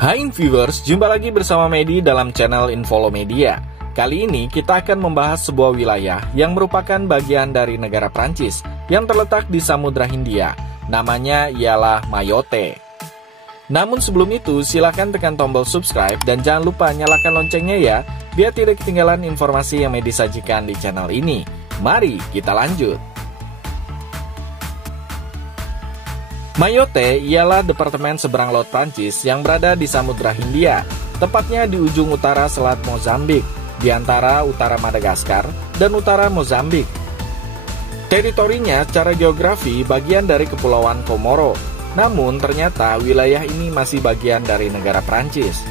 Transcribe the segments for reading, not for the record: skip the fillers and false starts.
Hai viewers, jumpa lagi bersama Medi dalam channel Infolomedia. Kali ini kita akan membahas sebuah wilayah yang merupakan bagian dari negara Prancis yang terletak di Samudra Hindia. Namanya ialah Mayotte. Namun sebelum itu, silakan tekan tombol subscribe dan jangan lupa nyalakan loncengnya ya, biar tidak ketinggalan informasi yang Medi sajikan di channel ini. Mari kita lanjut. Mayotte ialah departemen seberang laut Prancis yang berada di Samudra Hindia, tepatnya di ujung utara selat Mozambik, di antara utara Madagaskar dan utara Mozambik. Teritorinya secara geografi bagian dari Kepulauan Komoro, namun ternyata wilayah ini masih bagian dari negara Prancis.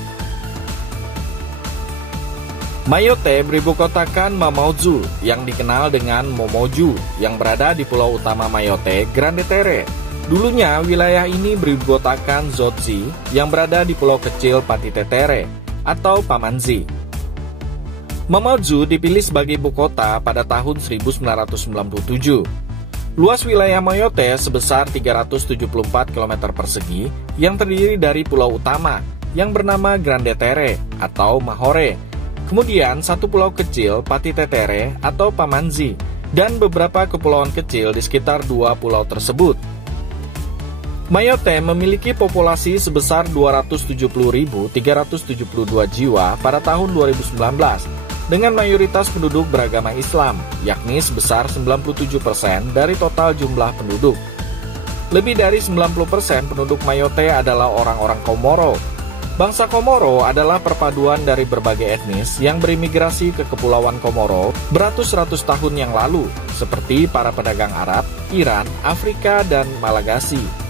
Mayotte beribukotakan Mamoudzou yang dikenal dengan Momodou yang berada di pulau utama Mayotte, Grande Terre. Dulunya wilayah ini beribukotakan Dzodzi yang berada di pulau kecil Petite Terre atau Pamandzi. Mamoudzou dipilih sebagai ibu kota pada tahun 1997. Luas wilayah Mayotte sebesar 374 km persegi yang terdiri dari pulau utama yang bernama Grande Terre atau Mahore, kemudian satu pulau kecil Petite Terre atau Pamandzi, dan beberapa kepulauan kecil di sekitar dua pulau tersebut. Mayotte memiliki populasi sebesar 270.372 jiwa pada tahun 2019, dengan mayoritas penduduk beragama Islam, yakni sebesar 97% dari total jumlah penduduk. Lebih dari 90% penduduk Mayotte adalah orang-orang Komoro. Bangsa Komoro adalah perpaduan dari berbagai etnis yang berimigrasi ke Kepulauan Komoro beratus-ratus tahun yang lalu, seperti para pedagang Arab, Iran, Afrika, dan Malagasy.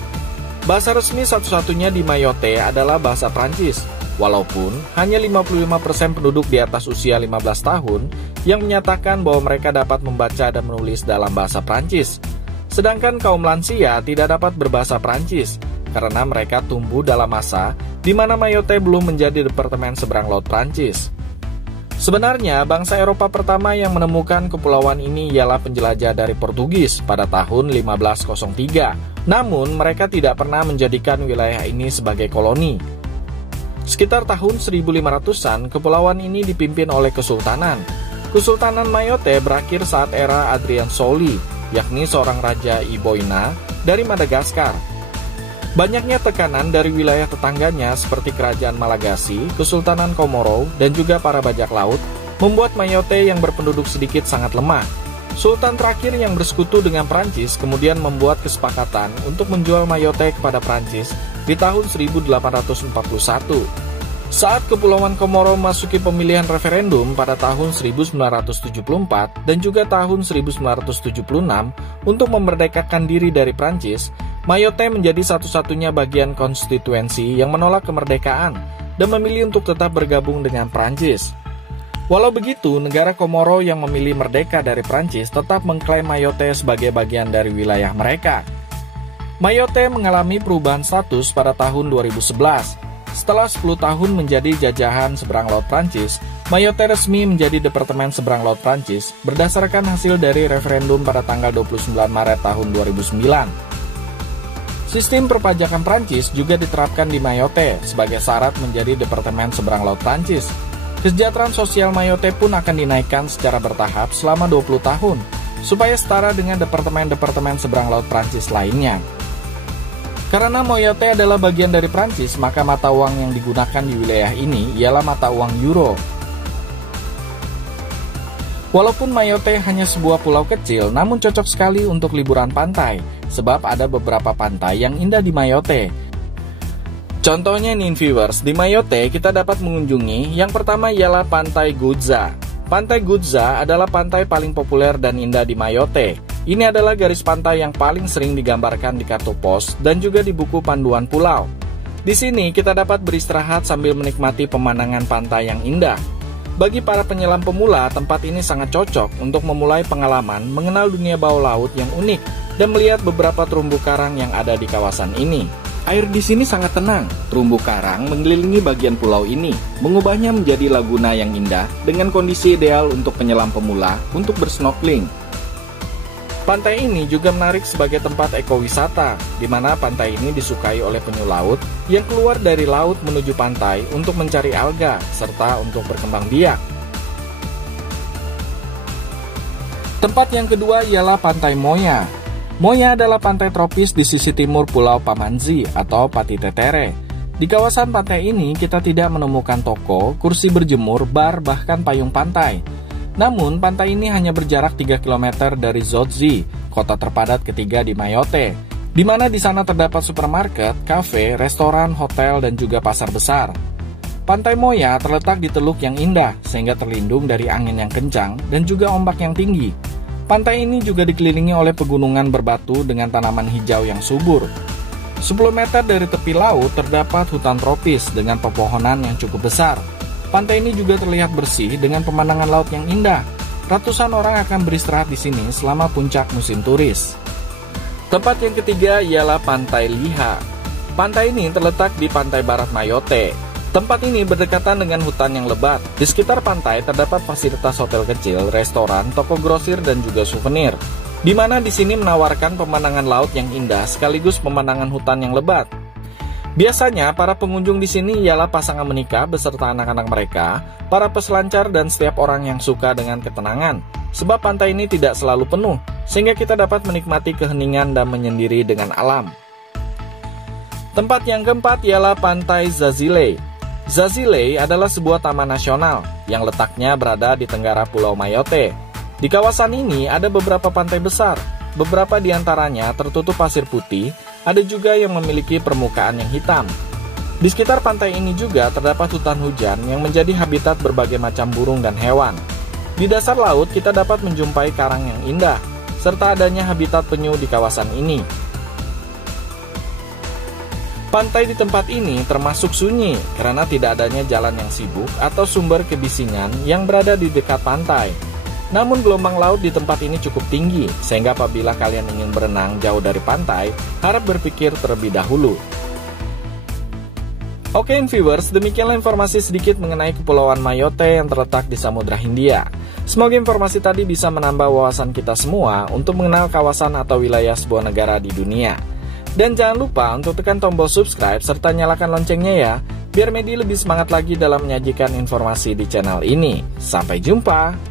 Bahasa resmi satu-satunya di Mayotte adalah bahasa Prancis, walaupun hanya 55% penduduk di atas usia 15 tahun yang menyatakan bahwa mereka dapat membaca dan menulis dalam bahasa Prancis. Sedangkan kaum lansia tidak dapat berbahasa Prancis, karena mereka tumbuh dalam masa di mana Mayotte belum menjadi departemen seberang laut Prancis. Sebenarnya, bangsa Eropa pertama yang menemukan kepulauan ini ialah penjelajah dari Portugis pada tahun 1503. Namun, mereka tidak pernah menjadikan wilayah ini sebagai koloni. Sekitar tahun 1500-an, kepulauan ini dipimpin oleh Kesultanan. Kesultanan Mayotte berakhir saat era Adrian Soli, yakni seorang Raja Iboina dari Madagaskar. Banyaknya tekanan dari wilayah tetangganya seperti Kerajaan Malagasy, Kesultanan Komoro, dan juga para bajak laut, membuat Mayotte yang berpenduduk sedikit sangat lemah. Sultan terakhir yang bersekutu dengan Prancis kemudian membuat kesepakatan untuk menjual Mayotte kepada Prancis di tahun 1841. Saat Kepulauan Komoro memasuki pemilihan referendum pada tahun 1974 dan juga tahun 1976 untuk memerdekakan diri dari Prancis, Mayotte menjadi satu-satunya bagian konstituensi yang menolak kemerdekaan dan memilih untuk tetap bergabung dengan Prancis. Walau begitu, negara Komoro yang memilih merdeka dari Prancis tetap mengklaim Mayotte sebagai bagian dari wilayah mereka. Mayotte mengalami perubahan status pada tahun 2011. Setelah 10 tahun menjadi jajahan seberang laut Prancis, Mayotte resmi menjadi departemen seberang laut Prancis berdasarkan hasil dari referendum pada tanggal 29 Maret tahun 2009. Sistem perpajakan Prancis juga diterapkan di Mayotte sebagai syarat menjadi departemen seberang laut Prancis. Kesejahteraan sosial Mayotte pun akan dinaikkan secara bertahap selama 20 tahun, supaya setara dengan departemen-departemen seberang laut Prancis lainnya. Karena Mayotte adalah bagian dari Prancis, maka mata uang yang digunakan di wilayah ini ialah mata uang euro. Walaupun Mayotte hanya sebuah pulau kecil, namun cocok sekali untuk liburan pantai, sebab ada beberapa pantai yang indah di Mayotte. Contohnya nih viewers, di Mayotte kita dapat mengunjungi yang pertama ialah Pantai Gudza. Pantai Gudza adalah pantai paling populer dan indah di Mayotte. Ini adalah garis pantai yang paling sering digambarkan di kartu pos dan juga di buku panduan pulau. Di sini kita dapat beristirahat sambil menikmati pemandangan pantai yang indah. Bagi para penyelam pemula, tempat ini sangat cocok untuk memulai pengalaman mengenal dunia bawah laut yang unik dan melihat beberapa terumbu karang yang ada di kawasan ini. Air di sini sangat tenang. Terumbu karang mengelilingi bagian pulau ini, mengubahnya menjadi laguna yang indah dengan kondisi ideal untuk penyelam pemula untuk bersnorkeling. Pantai ini juga menarik sebagai tempat ekowisata, di mana pantai ini disukai oleh penyu laut yang keluar dari laut menuju pantai untuk mencari alga, serta untuk berkembang biak. Tempat yang kedua ialah Pantai Moya. Moya adalah pantai tropis di sisi timur Pulau Pamanzi atau Pati Tetere. Di kawasan pantai ini kita tidak menemukan toko, kursi berjemur, bar, bahkan payung pantai. Namun, pantai ini hanya berjarak 3 km dari Zotzi, kota terpadat ketiga di Mayotte, di mana di sana terdapat supermarket, kafe, restoran, hotel, dan juga pasar besar. Pantai Moya terletak di teluk yang indah, sehingga terlindung dari angin yang kencang dan juga ombak yang tinggi. Pantai ini juga dikelilingi oleh pegunungan berbatu dengan tanaman hijau yang subur. 10 meter dari tepi laut terdapat hutan tropis dengan pepohonan yang cukup besar. Pantai ini juga terlihat bersih dengan pemandangan laut yang indah. Ratusan orang akan beristirahat di sini selama puncak musim turis. Tempat yang ketiga ialah Pantai Liha. Pantai ini terletak di pantai barat Mayotte. Tempat ini berdekatan dengan hutan yang lebat. Di sekitar pantai terdapat fasilitas hotel kecil, restoran, toko grosir, dan juga souvenir. Di mana di sini menawarkan pemandangan laut yang indah sekaligus pemandangan hutan yang lebat. Biasanya, para pengunjung di sini ialah pasangan menikah beserta anak-anak mereka, para peselancar, dan setiap orang yang suka dengan ketenangan. Sebab pantai ini tidak selalu penuh, sehingga kita dapat menikmati keheningan dan menyendiri dengan alam. Tempat yang keempat ialah Pantai Zazile. Zazile adalah sebuah taman nasional yang letaknya berada di tenggara Pulau Mayotte. Di kawasan ini ada beberapa pantai besar, beberapa di antaranya tertutup pasir putih, ada juga yang memiliki permukaan yang hitam. Di sekitar pantai ini juga terdapat hutan hujan yang menjadi habitat berbagai macam burung dan hewan. Di dasar laut kita dapat menjumpai karang yang indah, serta adanya habitat penyu di kawasan ini. Pantai di tempat ini termasuk sunyi karena tidak adanya jalan yang sibuk atau sumber kebisingan yang berada di dekat pantai. Namun gelombang laut di tempat ini cukup tinggi, sehingga apabila kalian ingin berenang jauh dari pantai, harap berpikir terlebih dahulu. Oke viewers, demikianlah informasi sedikit mengenai Kepulauan Mayotte yang terletak di Samudra Hindia. Semoga informasi tadi bisa menambah wawasan kita semua untuk mengenal kawasan atau wilayah sebuah negara di dunia. Dan jangan lupa untuk tekan tombol subscribe serta nyalakan loncengnya ya, biar Medi lebih semangat lagi dalam menyajikan informasi di channel ini. Sampai jumpa!